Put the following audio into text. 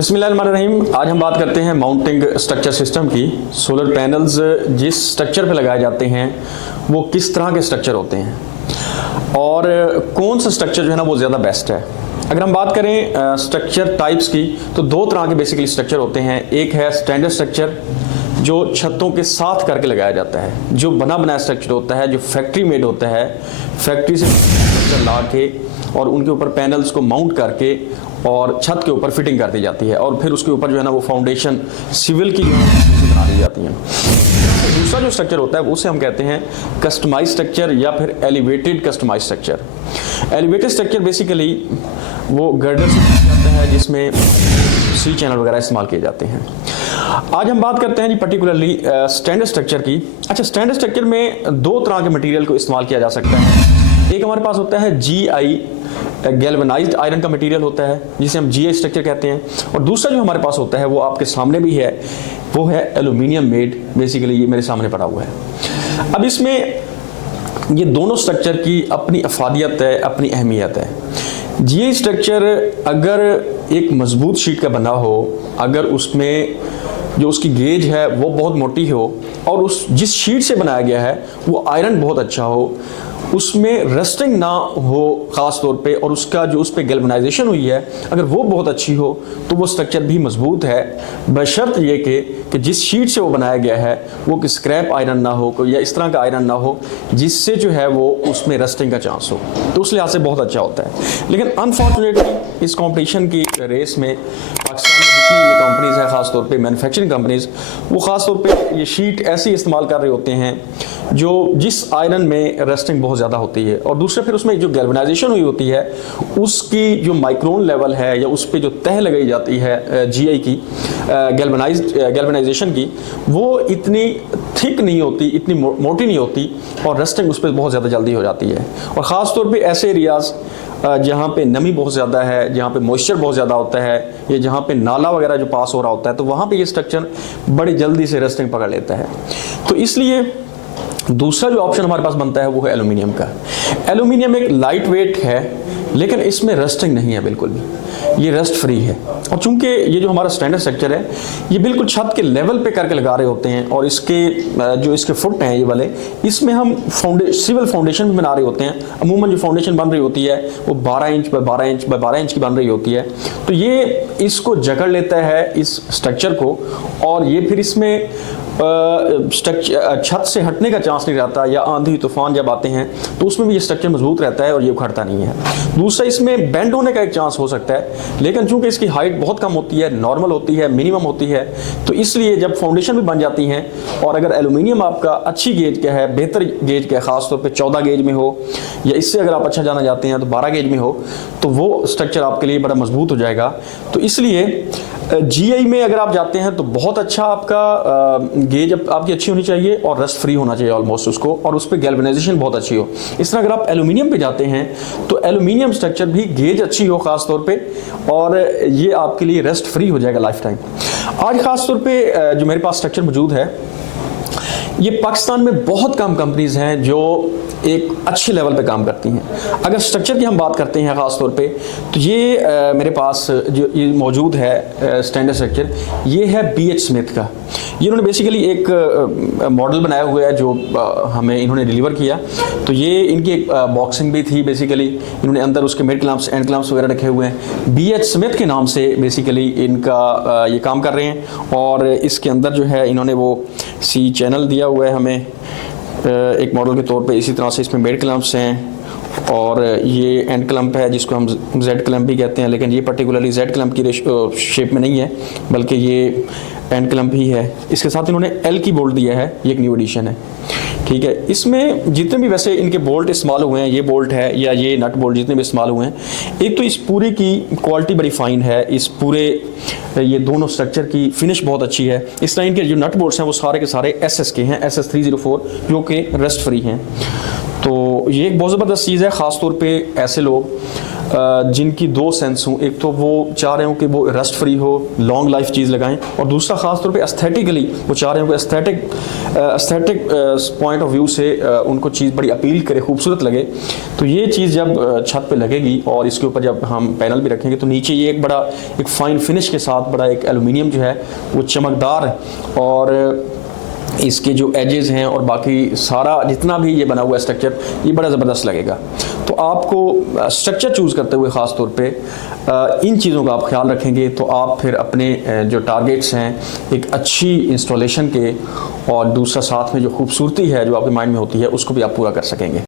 बिस्मिल्लाहिर्रहमानिर्रहीम। आज हम बात करते हैं माउंटिंग स्ट्रक्चर सिस्टम की। सोलर पैनल्स जिस स्ट्रक्चर पे लगाए जाते हैं वो किस तरह के स्ट्रक्चर होते हैं और कौन सा स्ट्रक्चर जो है ना वो ज़्यादा बेस्ट है। अगर हम बात करें स्ट्रक्चर टाइप्स की तो दो तरह के बेसिकली स्ट्रक्चर होते हैं। एक है स्टैंडर्ड स्ट्रक्चर जो छतों के साथ करके लगाया जाता है, जो बना बनाया स्ट्रक्चर होता है, जो फैक्ट्री मेड होता है, फैक्ट्री से स्ट्रक्चर ला के और उनके ऊपर पैनल्स को माउंट करके और छत के ऊपर फिटिंग कर दी जाती है और फिर उसके ऊपर जो है ना वो फाउंडेशन सिविल की बना दी जाती है। दूसरा जो स्ट्रक्चर होता है उसे हम कहते हैं कस्टमाइज स्ट्रक्चर या फिर elevated customize structure. Elevated structure basically वो गर्डर से जाता है जिसमें सी चैनल वगैरह इस्तेमाल किए जाते हैं। आज हम बात करते हैं जी पर्टिकुलरली स्टैंडर्ड स्ट्रक्चर की। अच्छा, स्टैंडर्ड स्ट्रक्चर में दो तरह के मटेरियल को इस्तेमाल किया जा सकता है। एक हमारे पास होता है GI गैल्वेनाइज्ड आयरन का मटेरियल होता है जिसे हम GI स्ट्रक्चर कहते हैं, और दूसरा जो हमारे पास होता है वो आपके सामने भी है, वो है एल्यूमिनियम मेड। बेसिकली ये मेरे सामने पड़ा हुआ है। अब इसमें ये दोनों स्ट्रक्चर की अपनी अफादियत है, अपनी अहमियत है। GI स्ट्रक्चर अगर एक मजबूत शीट का बना हो, अगर उसमें जो उसकी गेज है वो बहुत मोटी हो और उस जिस शीट से बनाया गया है वो आयरन बहुत अच्छा हो, उसमें रस्टिंग ना हो ख़ास तौर पे, और उसका जो उस पर गैल्वेनाइजेशन हुई है अगर वो बहुत अच्छी हो तो वो स्ट्रक्चर भी मजबूत है, बशर्त ये कि जिस शीट से वो बनाया गया है वो कि स्क्रैप आयरन ना हो या इस तरह का आयरन ना हो जिससे जो है वो उसमें रस्टिंग का चांस हो, तो उस लिहाज से बहुत अच्छा होता है। लेकिन अनफॉर्चुनेटली इस कॉम्पिटिशन की रेस में पाकिस्तान में जितनी ये कंपनीज है, ख़ासतौर पे मैन्युफैक्चरिंग कंपनीज, वो ख़ासतौर पे ये शीट ऐसी इस्तेमाल कर रहे होते हैं जो जिस आयरन में रस्टिंग बहुत ज़्यादा होती है, और दूसरे फिर उसमें जो गैल्वेनाइजेशन हुई होती है उसकी जो माइक्रोन लेवल है या उस पर जो तह लगाई जाती है GI की गैल्वेनाइजेशन की, वो इतनी थिक नहीं होती, इतनी मोटी नहीं होती, और रस्टिंग उस पर बहुत ज़्यादा जल्दी हो जाती है। और ख़ास तौर पे ऐसे एरियाज़ जहाँ पे नमी बहुत ज़्यादा है, जहाँ पे मॉइस्चर बहुत ज़्यादा होता है, या जहाँ पे नाला वगैरह जो पास हो रहा होता है, तो वहाँ पे ये स्ट्रक्चर बड़ी जल्दी से रस्टिंग पकड़ लेता है। तो इसलिए दूसरा जो ऑप्शन हमारे पास बनता है वो है एल्यूमिनियम का। एल्यूमिनियम एक लाइट वेट है लेकिन इसमें रस्टिंग नहीं है बिल्कुल भी, ये रस्ट फ्री है। और चूंकि ये जो हमारा स्टैंडर्ड स्ट्रक्चर है ये बिल्कुल छत के लेवल पे करके लगा रहे होते हैं, और इसके जो इसके फुट हैं ये वाले, इसमें हम सिविल फाउंडेशन भी बना रहे होते हैं। अमूमन जो फाउंडेशन बन रही होती है वो 12 inch by 12 inch by 12 inch की बन रही होती है, तो ये इसको जकड़ लेता है इस स्ट्रक्चर को, और ये फिर इसमें छत से हटने का चांस नहीं रहता, या आंधी तूफान जब आते हैं तो उसमें भी ये स्ट्रक्चर मजबूत रहता है और ये उखड़ता नहीं है। दूसरा, इसमें बेंड होने का एक चांस हो सकता है, लेकिन चूंकि इसकी हाइट बहुत कम होती है, नॉर्मल होती है, मिनिमम होती है, तो इसलिए जब फाउंडेशन भी बन जाती हैं, और अगर एल्यूमिनियम आपका अच्छी गेज का है, बेहतर गेज का है, खासतौर पर 14 गेज में हो, या इससे अगर आप अच्छा जाना चाहते हैं तो 12 गेज में हो, तो वो स्ट्रक्चर आपके लिए बड़ा मजबूत हो जाएगा। तो इसलिए GI में अगर आप जाते हैं तो बहुत अच्छा आपका गेज आपकी अच्छी होनी चाहिए और रस्ट फ्री होना चाहिए ऑलमोस्ट उसको, और उस पर गैल्वेनाइजेशन बहुत अच्छी हो। इस तरह अगर आप एल्यूमिनियम पे जाते हैं तो एल्यूमिनियम स्ट्रक्चर भी गेज अच्छी हो खास तौर पे, और ये आपके लिए रस्ट फ्री हो जाएगा लाइफ टाइम। आज खास तौर पे जो मेरे पास स्ट्रक्चर मौजूद है, ये पाकिस्तान में बहुत कम कंपनीज हैं जो एक अच्छे लेवल पे काम करती हैं। अगर स्ट्रक्चर की हम बात करते हैं ख़ास तौर पे, तो ये मेरे पास जो ये मौजूद है स्टैंडर्ड स्ट्रक्चर, ये है BH स्मिथ का। ये इन्होंने बेसिकली एक मॉडल बनाया हुआ है जो हमें इन्होंने डिलीवर किया। तो ये इनकी एक बॉक्सिंग भी थी, बेसिकली इन्होंने अंदर उसके मिड क्लैंप्स, एंड क्लैंप्स वगैरह रखे हुए हैं। BH स्मिथ के नाम से बेसिकली इनका ये काम कर रहे हैं, और इसके अंदर जो है इन्होंने वो C चैनल दिया हुआ है हमें एक मॉडल के तौर पे। इसी तरह से इसमें बेड क्लैंप्स हैं, और ये एंड क्लैंप है जिसको हम Z क्लैंप भी कहते हैं, लेकिन ये पर्टिकुलरली Z क्लैंप की शेप में नहीं है, बल्कि ये एंड क्लैंप ही है। इसके साथ इन्होंने L की बोल्ट दिया है, ये एक न्यू एडिशन है, ठीक है। इसमें जितने भी वैसे इनके बोल्ट इस्तेमाल हुए हैं, ये बोल्ट है या ये नट बोल्ट जितने भी इस्तेमाल हुए हैं, एक तो इस पूरे की क्वालिटी बड़ी फाइन है, इस पूरे ये दोनों स्ट्रक्चर की फिनिश बहुत अच्छी है। इस तरह इनके जो नट बोल्ट्स हैं वो सारे के सारे SS के हैं, SS 304, जो कि रस्ट फ्री हैं। तो ये एक बहुत ज़बरदस्त चीज़ है, ख़ास तौर पे ऐसे लोग जिनकी दो सेंस हों। एक तो वो चाह रहे हो कि वो रस्ट फ्री हो, लॉन्ग लाइफ चीज़ लगाएं, और दूसरा ख़ास तौर पे एस्थेटिकली वो चाह रहे हो कि एस्थेटिक पॉइंट ऑफ व्यू से उनको चीज़ बड़ी अपील करे, खूबसूरत लगे। तो ये चीज़ जब छत पे लगेगी और इसके ऊपर जब हम पैनल भी रखेंगे तो नीचे ये एक फाइन फिनिश के साथ बड़ा एक एल्युमिनियम जो है वो चमकदार, और इसके जो एजेस हैं और बाकी सारा जितना भी ये बना हुआ स्ट्रक्चर ये बड़ा ज़बरदस्त लगेगा। तो आपको स्ट्रक्चर चूज़ करते हुए ख़ास तौर पे इन चीज़ों का आप ख्याल रखेंगे तो आप फिर अपने जो टारगेट्स हैं एक अच्छी इंस्टॉलेशन के, और दूसरा साथ में जो खूबसूरती है जो आपके माइंड में होती है उसको भी आप पूरा कर सकेंगे।